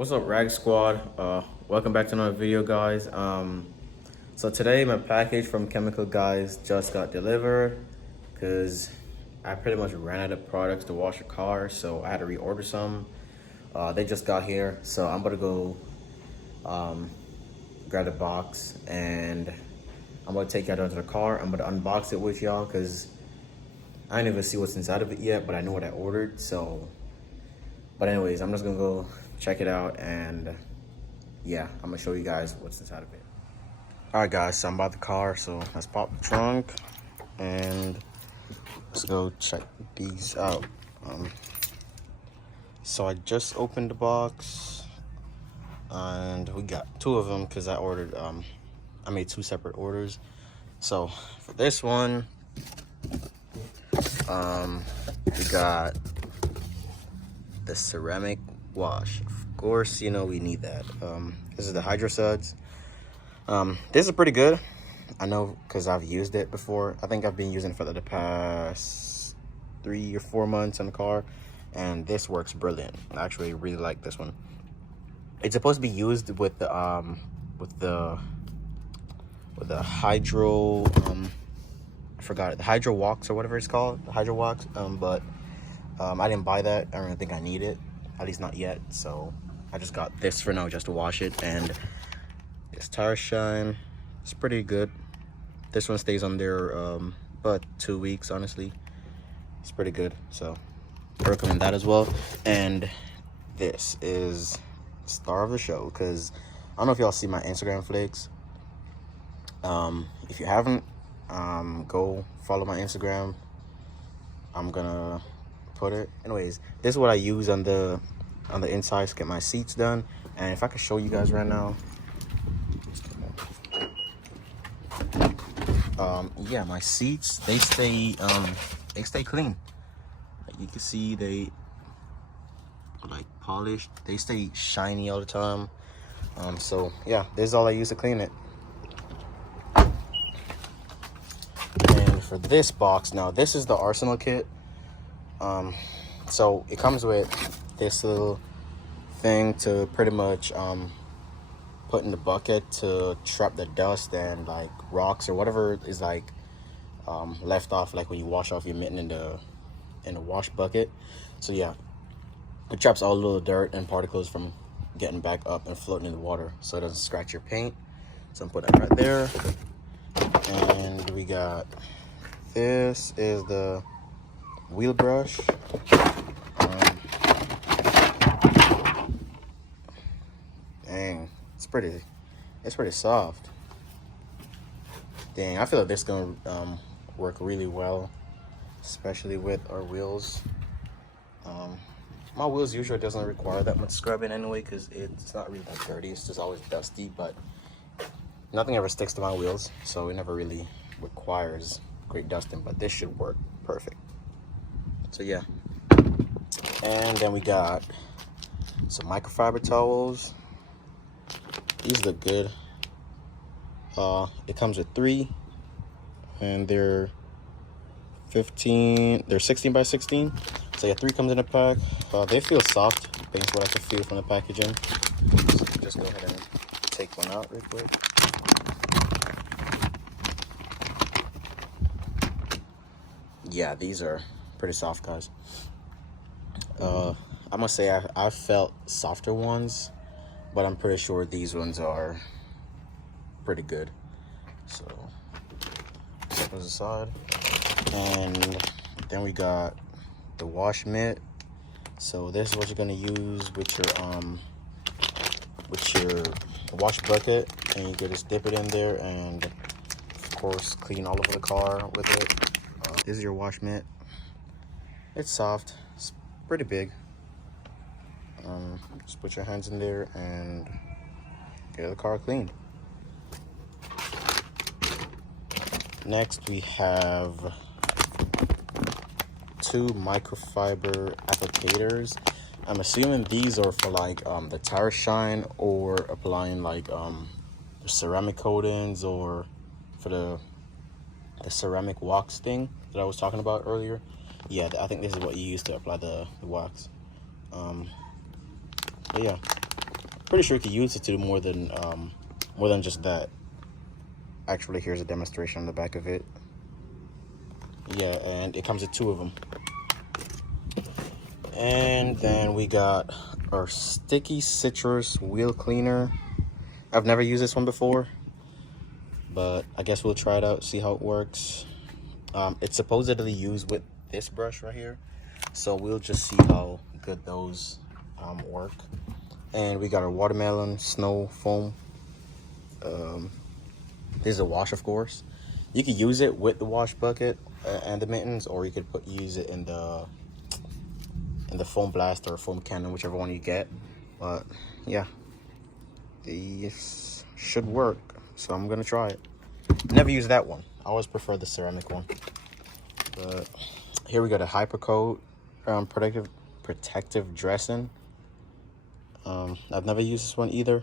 What's up, Rag Squad? Welcome back to another video, guys. So today my package from Chemical Guys just got delivered because I pretty much ran out of products to wash a car, so I had to reorder some. They just got here, so I'm gonna go grab the box and I'm gonna take it out to the car. I'm gonna unbox it with y'all because I didn't even see what's inside of it yet, but I know what I ordered. But anyways, I'm just gonna go check it out and yeah, I'm gonna show you guys what's inside of it. All right, guys, so I'm about the car, so let's pop the trunk and let's go check these out. So I just opened the box and we got two of them because I ordered, I made two separate orders. So for this one, we got the ceramic wash. Of course, you know we need that. This is the Hydro Suds. This is pretty good. I know because I've used it before. I think I've been using it for the past 3 or 4 months on the car, and this works brilliant. I actually really like this one. It's supposed to be used with the hydro. I forgot it. The Hydro Walks or whatever it's called. The Hydro Walks. But I didn't buy that. I don't really think I need it, at least not yet. So I just got this for now just to wash it. And this tire shine, it's pretty good. This one stays on there about 2 weeks, honestly. It's pretty good, so I recommend that as well. And this is star of the show because I don't know if y'all see my Instagram flicks. If you haven't, go follow my Instagram. I'm gonna put it. Anyways, this is what I use on the inside to get my seats done. And if I could show you guys right now, yeah, my seats, they stay clean. Like you can see, they like polished. They stay shiny all the time. So yeah, this is all I use to clean it. And for this box, now this is the Arsenal kit. So it comes with this little thing to pretty much put in the bucket to trap the dust and like rocks or whatever is like left off, like when you wash off your mitten in the wash bucket. So yeah, it traps all the little dirt and particles from getting back up and floating in the water, so it doesn't scratch your paint. So I'm putting that right there. And we got, this is the wheel brush. Dang, it's pretty soft. Dang, I feel like this is gonna work really well, especially with our wheels. My wheels usually doesn't require that much scrubbing anyway because it's not really that dirty. It's just always dusty, but nothing ever sticks to my wheels, so it never really requires great dusting. But this should work perfect. So yeah, and then we got some microfiber towels. These look good. It comes with 3, and they're 16 by 16. So yeah, 3 comes in a pack. They feel soft based on what I can feel from the packaging. So just go ahead and take one out real quick. Yeah, these are pretty soft, guys. I must say I felt softer ones, but I'm pretty sure these ones are pretty good. So set those aside. And then we got the wash mitt. So this is what you're gonna use with your wash bucket, and you can just dip it in there and of course clean all over the car with it. This is your wash mitt. It's soft, it's pretty big. Just put your hands in there and get the car cleaned. Next we have 2 microfiber applicators. I'm assuming these are for like the tire shine or applying like the ceramic coatings, or for the ceramic wax thing that I was talking about earlier. Yeah, I think this is what you use to apply the wax. But yeah, pretty sure you can use it to do more than just that. Actually, here's a demonstration on the back of it. Yeah, and it comes with 2 of them. And then we got our sticky citrus wheel cleaner. I've never used this one before, but I guess we'll try it out, see how it works. It's supposedly used with this brush right here, so we'll just see how good those work. And we got our watermelon snow foam. This is a wash, of course. You could use it with the wash bucket and the mittens, or you could use it in the foam blast or foam cannon, whichever one you get. But yeah, these should work, so I'm gonna try it. Never use that one. I always prefer the ceramic one. But here we got a hypercoat protective dressing. I've never used this one either,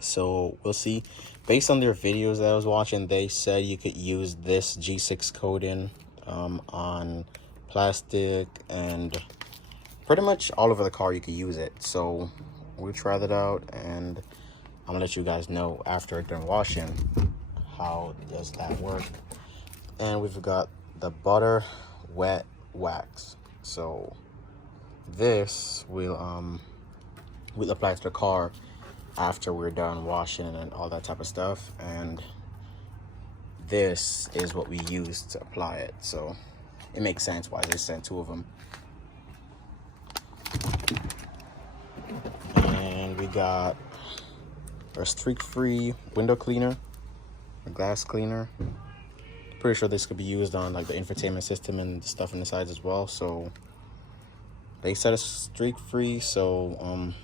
so we'll see. Based on their videos that I was watching, they said you could use this G6 coating on plastic and pretty much all over the car. You could use it, so we'll try that out, and I'm gonna let you guys know after it's done washing how does that work. And we've got the butter wet wax, so this will apply to the car after we're done washing and all that type of stuff, and this is what we use to apply it, so it makes sense why they sent 2 of them. And we got our streak-free window cleaner, a glass cleaner. Pretty sure this could be used on like the infotainment system and stuff on the sides as well. So they said it's streak-free, so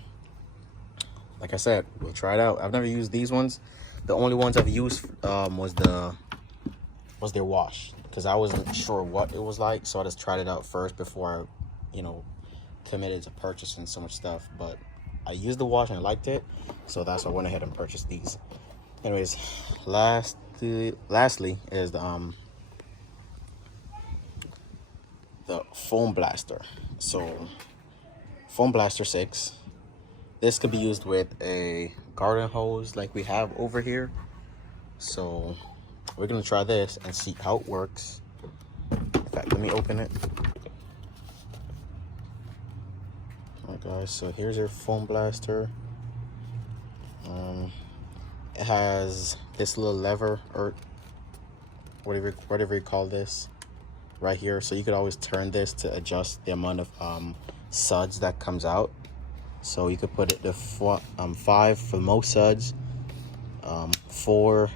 like I said, we'll try it out. I've never used these ones. The only ones I've used was their wash, because I wasn't sure what it was like, so I just tried it out first before I, committed to purchasing so much stuff. But I used the wash and I liked it, so that's why I went ahead and purchased these. Anyways, lastly is the foam blaster. So foam blaster 6. This could be used with a garden hose like we have over here. So we're gonna try this and see how it works. In fact, let me open it. Alright guys, so here's your foam blaster. It has this little lever, or whatever you call this, right here. So you could always turn this to adjust the amount of suds that comes out. So you could put it to 5 for most suds, 4,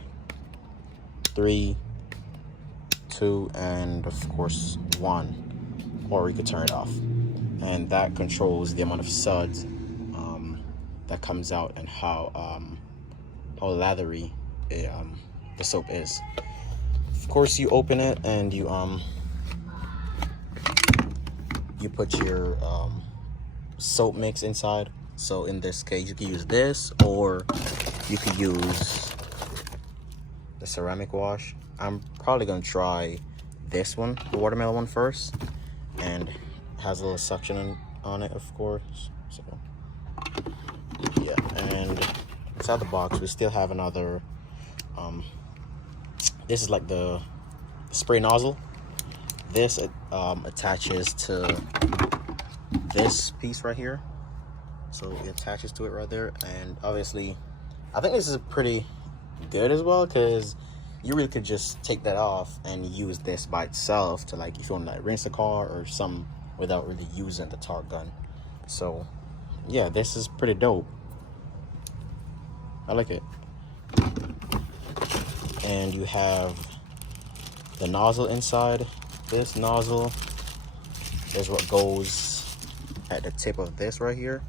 3, 2, and of course 1, or you could turn it off, and that controls the amount of suds that comes out and how lathery the soap is. Of course, you open it and you put your soap mix inside. So in this case, you could use this, or you could use the ceramic wash. I'm probably gonna try this one, the watermelon one, first, and it has a little suction on it, of course. So yeah, and inside the box we still have another this is like the spray nozzle. This attaches to this piece right here, so it attaches to it right there. And obviously I think this is pretty good as well, because you really could just take that off and use this by itself to, like, if you want to rinse the car or something without really using the tar gun. So yeah, this is pretty dope. I like it. And you have the nozzle inside. This nozzle is what goes at the tip of this right here,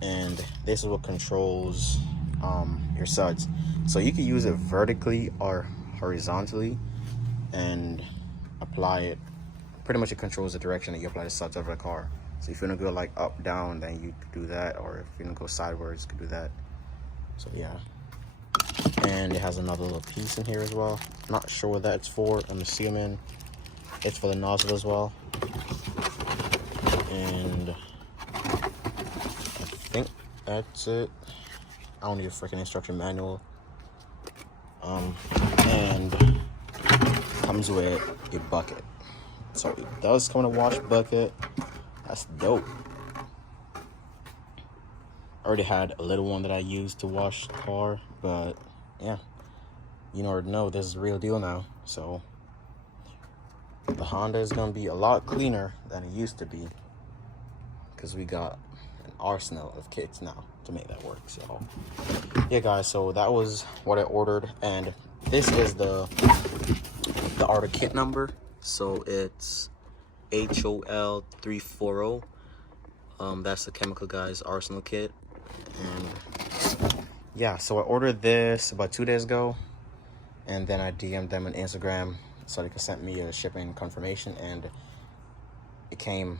and this is what controls your suds. So you can use it vertically or horizontally and apply it. Pretty much it controls the direction that you apply the suds over the car. So if you want to go like up, down, then you could do that, or if you want to go sideways, you could do that. So yeah, and it has another little piece in here as well. Not sure what that's for. I'm assuming it's for the nozzle as well. And I think That's it. I don't need a freaking instruction manual. And comes with a bucket. So it does come in a wash bucket. That's dope. I already had a little one that I used to wash the car, but yeah, you already know this is the real deal now. So the Honda is gonna be a lot cleaner than it used to be, because we got an arsenal of kits now to make that work. So yeah guys, so that was what I ordered, and this is the order kit number. So it's HOL 340. That's the Chemical Guys Arsenal kit. And yeah, so I ordered this about 2 days ago, and then I DM'd them on Instagram so they could send me a shipping confirmation, and it came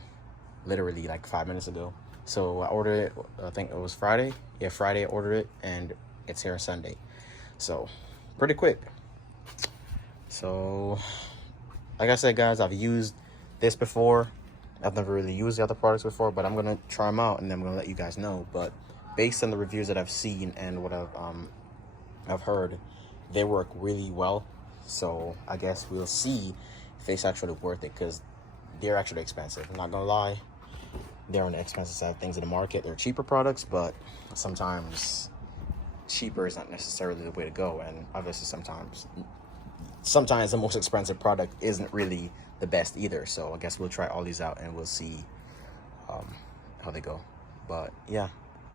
literally like 5 minutes ago. So I ordered it, I think it was Friday. Yeah, Friday I ordered it, and it's here on Sunday. So pretty quick. So like I said guys, I've used this before. I've never really used the other products before, but I'm gonna try them out and then I'm gonna let you guys know. But based on the reviews that I've seen and what I've heard, they work really well. So I guess we'll see if it's actually worth it, because they're actually expensive. I'm not gonna lie, they're on the expensive side of things in the market. They're cheaper products, but sometimes cheaper is not necessarily the way to go. And obviously sometimes the most expensive product isn't really the best either. So I guess we'll try all these out and we'll see how they go. But yeah,